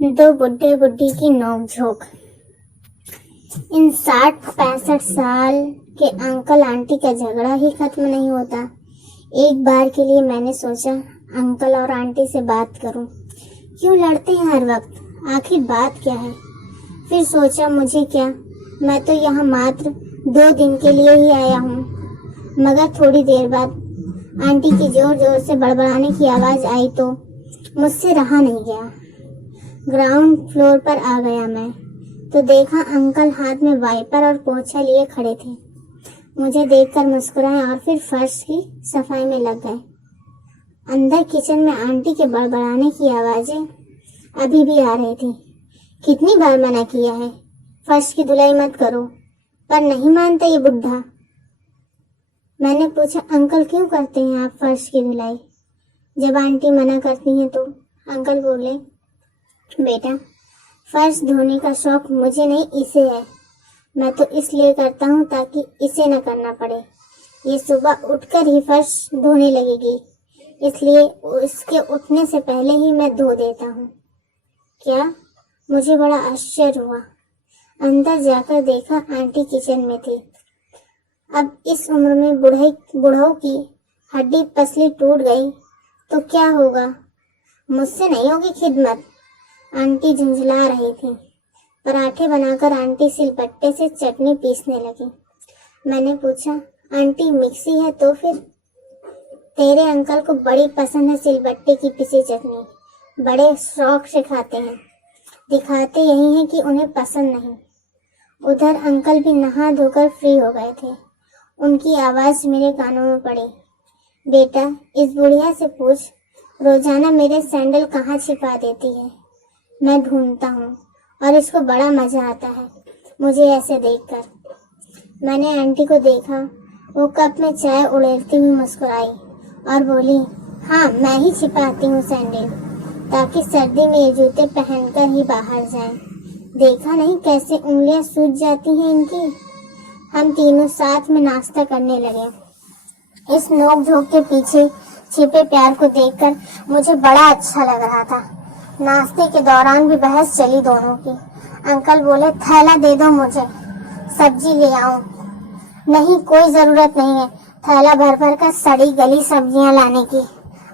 दो बुड्ढे बुड्ढी की नोकझोंक। इन 60-65 साल के अंकल आंटी का झगड़ा ही खत्म नहीं होता। एक बार के लिए मैंने सोचा अंकल और आंटी से बात करूं। क्यों लड़ते हैं हर वक्त, आखिर बात क्या है। फिर सोचा मुझे क्या, मैं तो यहाँ मात्र 2 दिन के लिए ही आया हूँ। मगर थोड़ी देर बाद आंटी की जोर जोर से बड़बड़ाने की आवाज आई तो मुझसे रहा नहीं गया। ग्राउंड फ्लोर पर आ गया मैं तो देखा अंकल हाथ में वाइपर और पोछा लिए खड़े थे। मुझे देखकर मुस्कुराए और फिर फर्श की सफाई में लग गए। अंदर किचन में आंटी के बड़बड़ाने की आवाजें अभी भी आ रही थी। कितनी बार मना किया है फर्श की धुलाई मत करो, पर नहीं मानता ये बुढ़ा। मैंने पूछा अंकल क्यों करते हैं आप फर्श की धुलाई। जब आंटी मना करती हैं तो अंकल बोले, बेटा फर्श धोने का शौक मुझे नहीं इसे है। मैं तो इसलिए करता हूँ ताकि इसे न करना पड़े। ये सुबह उठकर ही फर्श धोने लगेगी, इसलिए उसके उठने से पहले ही मैं धो देता हूँ। क्या? मुझे बड़ा आश्चर्य हुआ। अंदर जाकर देखा आंटी किचन में थी। अब इस उम्र में बूढ़ों की हड्डी पसली टूट गई तो क्या होगा, मुझसे नहीं होगी खिदमत। आंटी झुंझला रही थी। पराठे बनाकर आंटी सिलबट्टे से चटनी पीसने लगी। मैंने पूछा आंटी मिक्सी है तो फिर? तेरे अंकल को बड़ी पसंद है सिलबट्टे की पिसी चटनी, बड़े शौक से खाते हैं। दिखाते यही है कि उन्हें पसंद नहीं। उधर अंकल भी नहा धोकर फ्री हो गए थे। उनकी आवाज मेरे कानों में पड़ी, बेटा इस बुढ़िया से पूछ रोजाना मेरे सैंडल कहाँ छिपा देती है। मैं ढूंढता हूँ और इसको बड़ा मजा आता है मुझे ऐसे देखकर। मैंने आंटी को देखा, वो कप में चाय उड़ेलती हुई मुस्कुराई और बोली, हाँ मैं ही छिपाती हूँ सैंडल, ताकि सर्दी में ये जूते पहनकर ही बाहर जाएं। देखा नहीं कैसे उंगलियां सूज जाती हैं इनकी। हम तीनों साथ में नाश्ता करने लगे। इस नोक-झोंक के पीछे छिपे प्यार को देखकर मुझे बड़ा अच्छा लग रहा था। नाश्ते के दौरान भी बहस चली दोनों की। अंकल बोले, थैला दे दो मुझे, सब्जी ले आऊं। नहीं कोई जरूरत नहीं है थैला भर भर कर सड़ी गली सब्जियां लाने की।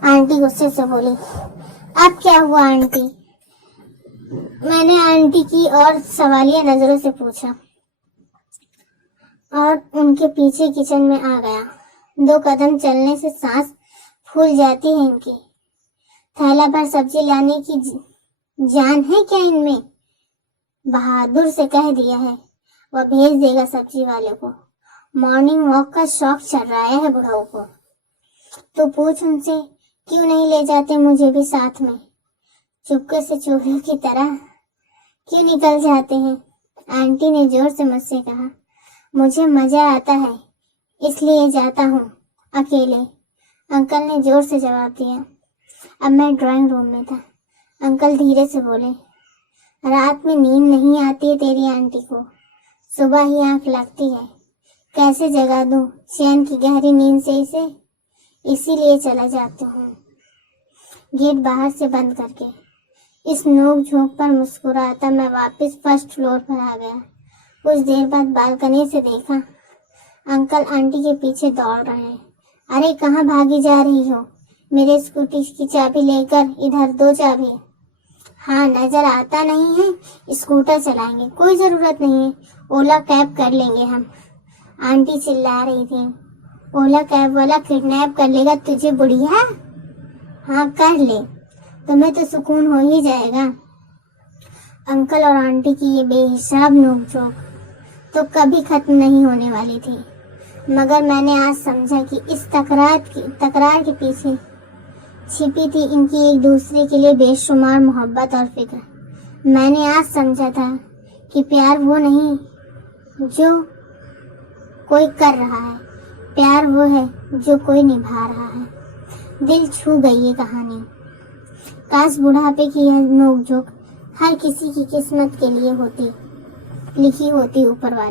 आंटी गुस्से से बोली। अब क्या हुआ आंटी? मैंने आंटी की और सवालिया नजरों से पूछा और उनके पीछे किचन में आ गया। 2 कदम चलने से सांस फूल जाती है इनकी। थैला भर सब्जी लाने की जान है क्या इनमें? बहादुर से कह दिया है वह भेज देगा सब्जी वाले को। मॉर्निंग वॉक का शौक चल रहा है बुढ़ाओं को। तो पूछ उनसे क्यों नहीं ले जाते मुझे भी साथ में। चुपके से चोरों की तरह क्यों निकल जाते हैं। आंटी ने जोर से मुझसे कहा, मुझे मजा आता है इसलिए जाता हूँ अकेले। अंकल ने जोर से जवाब दिया। अब मैं ड्राइंग रूम में था। अंकल धीरे से बोले, रात में नींद नहीं आती है तेरी आंटी को, सुबह ही आंख लगती है। कैसे जगा दूं चैन की गहरी नींद से इसे, इसीलिए चला जाता हूँ। गेट बाहर से बंद करके इस नोक झोंक पर मुस्कुराता मैं वापस फर्स्ट फ्लोर पर आ गया। कुछ देर बाद बालकनी से देखा अंकल आंटी के पीछे दौड़ रहे हैं। अरे कहाँ भागी जा रही हो? मेरे स्कूटी की चाबी लेकर इधर दो चाबी। हाँ नजर आता नहीं है, स्कूटर चलाएंगे, कोई जरूरत नहीं है, ओला कैब कर लेंगे हम। आंटी चिल्ला रही थी, ओला कैब वाला किडनैप कर लेगा तुझे बुढ़िया। हाँ कर ले, तुम्हें तो सुकून हो ही जाएगा। अंकल और आंटी की ये बेहिसाब नोक-झोंक तो कभी खत्म नहीं होने वाली थी। मगर मैंने आज समझा कि इस तकरार के पीछे छिपी थी इनकी एक दूसरे के लिए बेशुमार मोहब्बत और फिक्र। मैंने आज समझा था कि प्यार वो नहीं जो कोई कर रहा है, प्यार वो है जो कोई निभा रहा है। दिल छू गई ये कहानी। काश बुढ़ापे की यह नोक-झोंक हर किसी की किस्मत के लिए होती, लिखी होती ऊपर वाले।